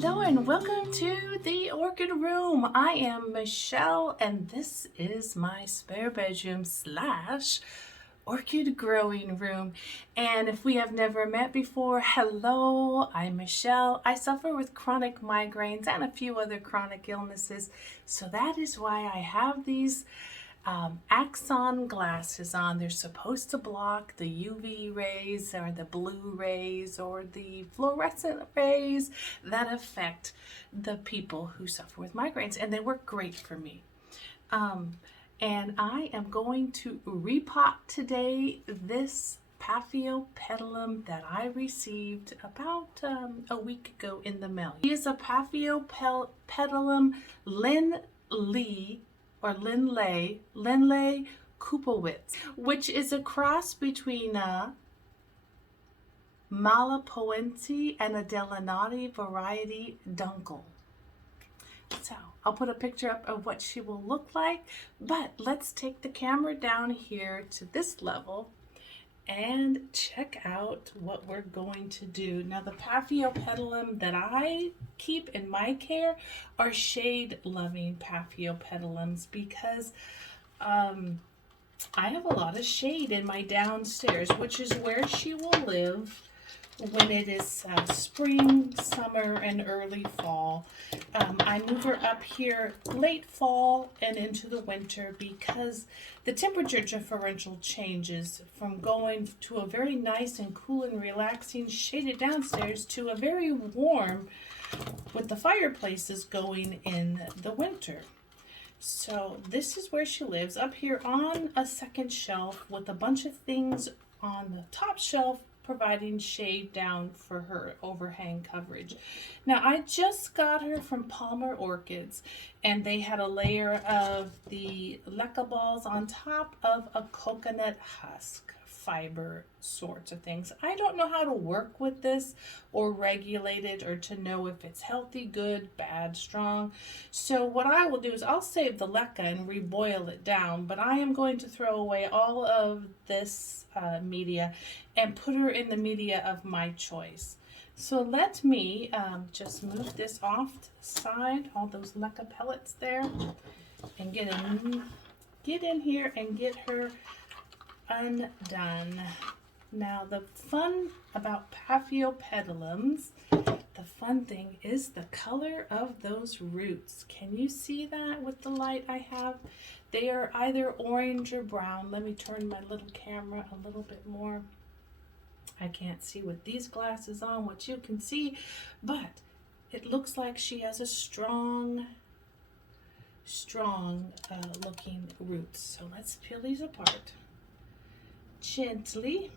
Hello and welcome to the orchid room. I am Michelle and this is my spare bedroom slash orchid growing room. And if we have never met before, hello, I'm Michelle. I suffer with chronic migraines and a few other chronic illnesses. So that is why I have these axon glasses on. They're supposed to block the UV rays or the blue rays or the fluorescent rays that affect the people who suffer with migraines, and they work great for me. And I am going to repot today this Paphiopedilum that I received about a week ago in the mail. He is a Paphiopedilum Lynleigh Koopowitz, which is a cross between a Malapoense and a Delanati variety dunkel. So I'll put a picture up of what she will look like, but let's take the camera down here to this level and check out what we're going to do. Now the Paphiopedilum that I keep in my care are shade loving Paphiopedilums because I have a lot of shade in my downstairs, which is where she will live when it is spring, summer, and early fall. I move her up here late fall and into the winter because the temperature differential changes from going to a very nice and cool and relaxing shaded downstairs to a very warm with the fireplaces going in the winter. So this is where she lives, up here on a second shelf with a bunch of things on the top shelf providing shade down for her overhang coverage. Now I just got her from Palmer Orchids and they had a layer of the leca balls on top of a coconut husk fiber sorts of things. I don't know how to work with this or regulate it or to know if it's healthy, good, bad, strong. So what I will do is I'll save the leca and reboil it down, but I am going to throw away all of this media and put her in the media of my choice. So let me just move this off to the side, all those leca pellets there, and get in here and get her undone. Now the fun about Paphiopedilums, the fun thing is the color of those roots. Can you see that with the light I have? They are either orange or brown. Let me turn my little camera a little bit more. I can't see with these glasses on what you can see, but it looks like she has a strong looking roots. So let's peel these apart gently.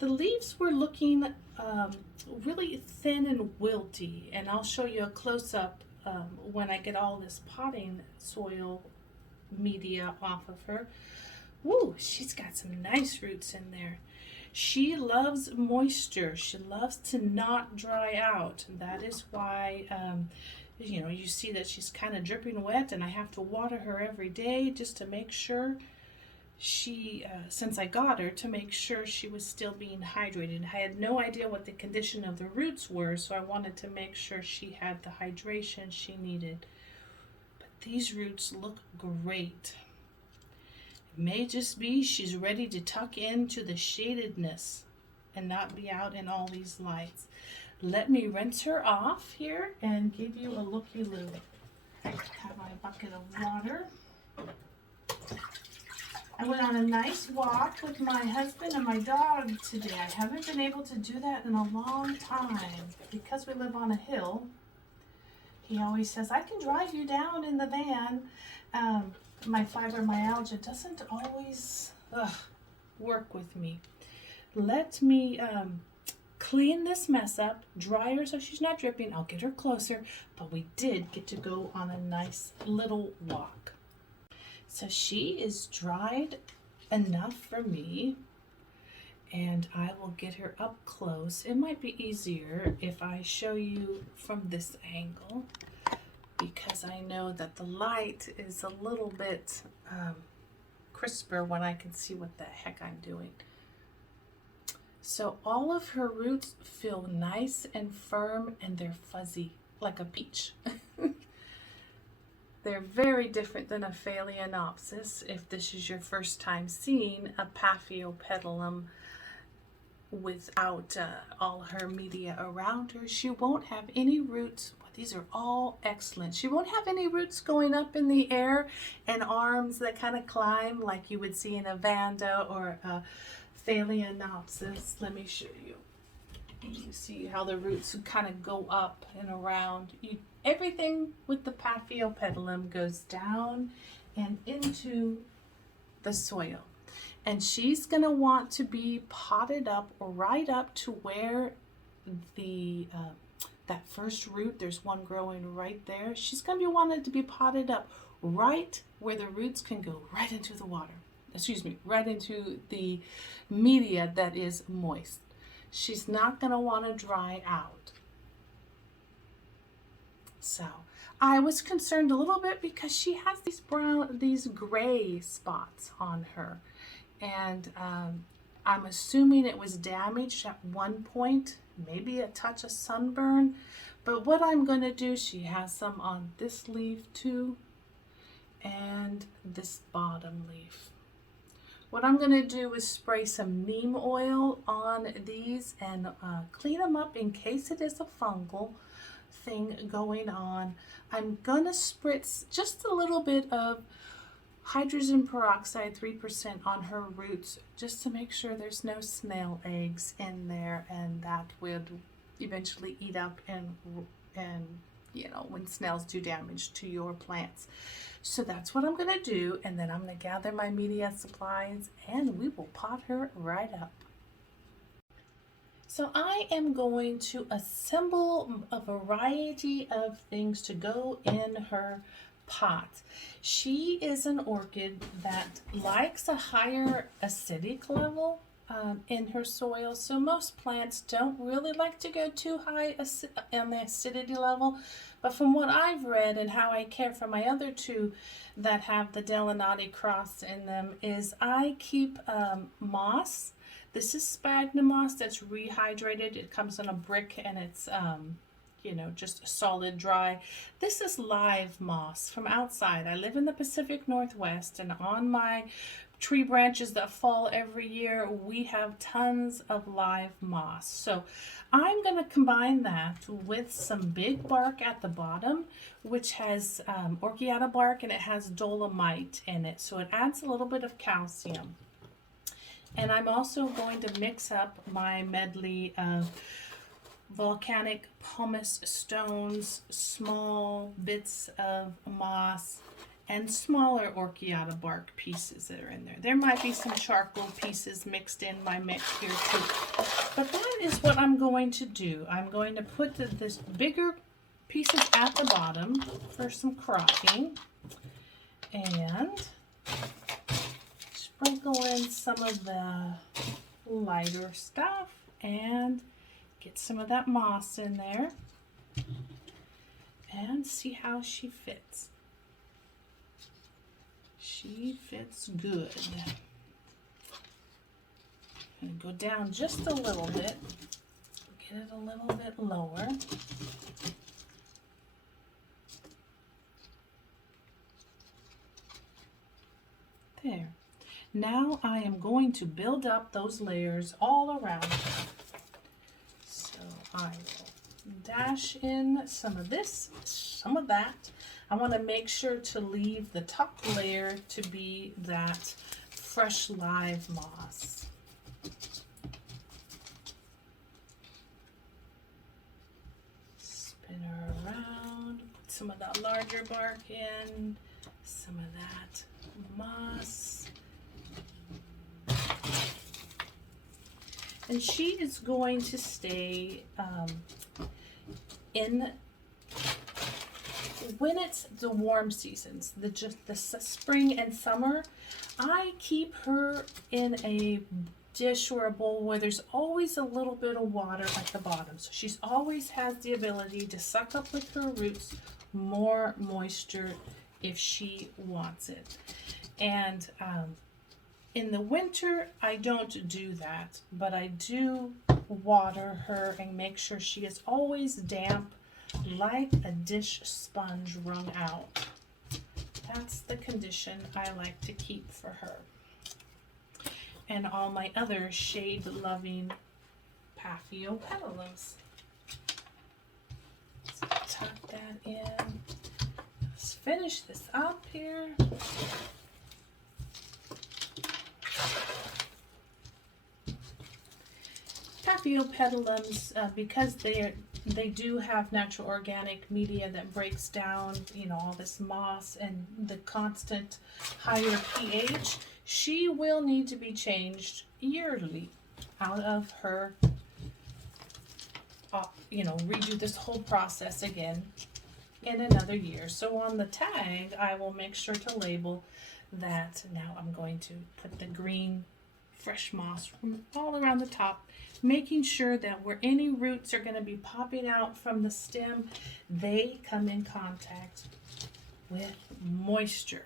The leaves were looking really thin and wilty, and I'll show you a close-up when I get all this potting soil media off of her. Woo, she's got some nice roots in there. She loves moisture. She loves to not dry out. That is why you know, you see that she's kind of dripping wet, and I have to water her every day just to make sure she, since I got her, to make sure she was still being hydrated. I had no idea what the condition of the roots were, so I wanted to make sure she had the hydration she needed. But these roots look great. It may just be she's ready to tuck into the shadedness and not be out in all these lights. Let me rinse her off here and give you a looky-loo. I have my bucket of water. I went on a nice walk with my husband and my dog today. I haven't been able to do that in a long time. Because we live on a hill, he always says, I can drive you down in the van. My fibromyalgia doesn't always work with me. Let me clean this mess up, dry her so she's not dripping. I'll get her closer, but we did get to go on a nice little walk. So she is dried enough for me, and I will get her up close. It might be easier if I show you from this angle because I know that the light is a little bit crisper when I can see what the heck I'm doing. So all of her roots feel nice and firm, and they're fuzzy like a peach. They're very different than a Phalaenopsis. If this is your first time seeing a Paphiopedilum without all her media around her, she won't have any roots. Well, these are all excellent. She won't have any roots going up in the air and arms that kind of climb like you would see in a Vanda or a Phalaenopsis. Let me show you. You see how the roots kind of go up and around. Everything with the Paphiopedilum goes down and into the soil. And she's going to want to be potted up right up to where the that first root, there's one growing right there. She's going to be wanted to be potted up right where the roots can go right into the water. Excuse me, right into the media that is moist. She's not going to want to dry out. So I was concerned a little bit because she has these gray spots on her. And I'm assuming it was damaged at one point, maybe a touch of sunburn. But what I'm going to do, she has some on this leaf too, and this bottom leaf. What I'm going to do is spray some neem oil on these and clean them up in case it is a fungal thing going on. I'm going to spritz just a little bit of hydrogen peroxide 3% on her roots just to make sure there's no snail eggs in there, and that would eventually eat up and you know, when snails do damage to your plants. So that's what I'm going to do, and then I'm going to gather my media supplies and we will pot her right up. So I am going to assemble a variety of things to go in her pot. She is an orchid that likes a higher acidic level in her soil. So most plants don't really like to go too high on the acidity level. But from what I've read and how I care for my other two that have the Delinati cross in them is I keep moss. This is sphagnum moss that's rehydrated. It comes in a brick and it's you know, just solid dry. This is live moss from outside. I live in the Pacific Northwest, and on my tree branches that fall every year, we have tons of live moss. So I'm going to combine that with some big bark at the bottom, which has orchiata bark, and it has dolomite in it. So it adds a little bit of calcium. And I'm also going to mix up my medley of volcanic pumice stones, small bits of moss, and smaller orchiata bark pieces that are in there. There might be some charcoal pieces mixed in my mix here too. But that is what I'm going to do. I'm going to put this bigger pieces at the bottom for some cropping, and sprinkle in some of the lighter stuff and get some of that moss in there and see how she fits. She fits good. And go down just a little bit. Get it a little bit lower. There. Now I am going to build up those layers all around her. So I will dash in some of this, some of that. I want to make sure to leave the top layer to be that fresh live moss. Spin her around, put some of that larger bark in, some of that moss. And she is going to stay in when it's the warm seasons, the spring and summer. I keep her in a dish or a bowl where there's always a little bit of water at the bottom. So she's always has the ability to suck up with her roots more moisture if she wants it. And In the winter, I don't do that, but I do water her and make sure she is always damp, like a dish sponge wrung out. That's the condition I like to keep for her. And all my other shade-loving Paphiopedilums. Let's tuck that in. Let's finish this up here. Paphiopedilums, because they do have natural organic media that breaks down, all this moss and the constant higher pH, she will need to be changed yearly out of her, redo this whole process again in another year. So on the tag, I will make sure to label that. Now I'm going to put the green fresh moss all around the top, making sure that where any roots are going to be popping out from the stem, they come in contact with moisture.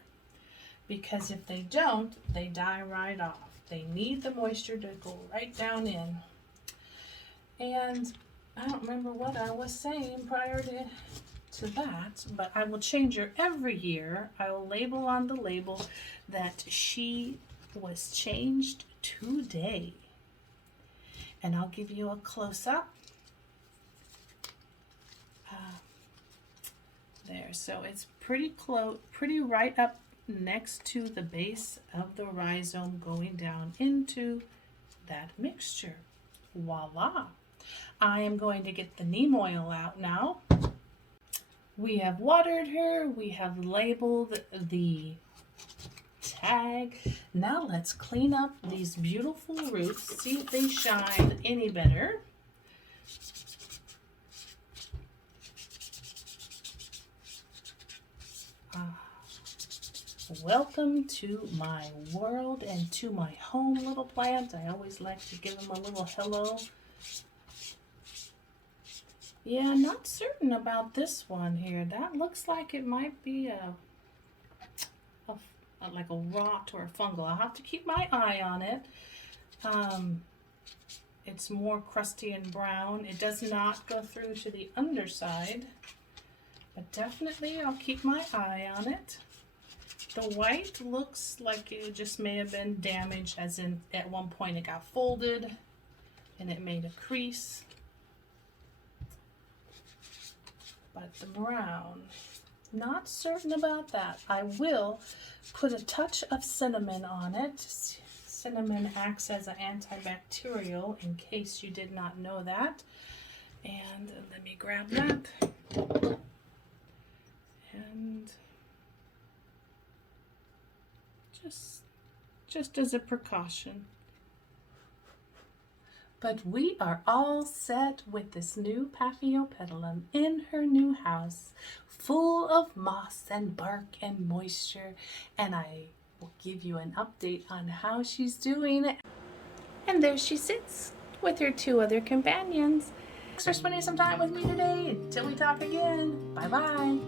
Because if they don't, they die right off. They need the moisture to go right down in. And I don't remember what I was saying prior to that, but I will change her every year. I will label on the label that she was changed today. And I'll give you a close-up. There, so it's pretty close, pretty right up next to the base of the rhizome going down into that mixture. Voila! I am going to get the neem oil out now. We have watered her, we have labeled the tag. Now let's clean up these beautiful roots, see if they shine any better. Welcome to my world and to my home, little plant. I always like to give them a little hello. Yeah, not certain about this one here. That looks like it might be like a rot or a fungal. I'll have to keep my eye on it. It's more crusty and brown. It does not go through to the underside, but definitely I'll keep my eye on it. The white looks like it just may have been damaged, as in at one point it got folded and it made a crease. But the brown, not certain about that. I will put a touch of cinnamon on it. Cinnamon acts as an antibacterial, in case you did not know that. And let me grab that. And just as a precaution. But we are all set with this new Paphiopedilum in her new house, full of moss and bark and moisture, and I will give you an update on how she's doing. And there she sits with her two other companions. Thanks for spending some time with me today. Until we talk again, bye-bye.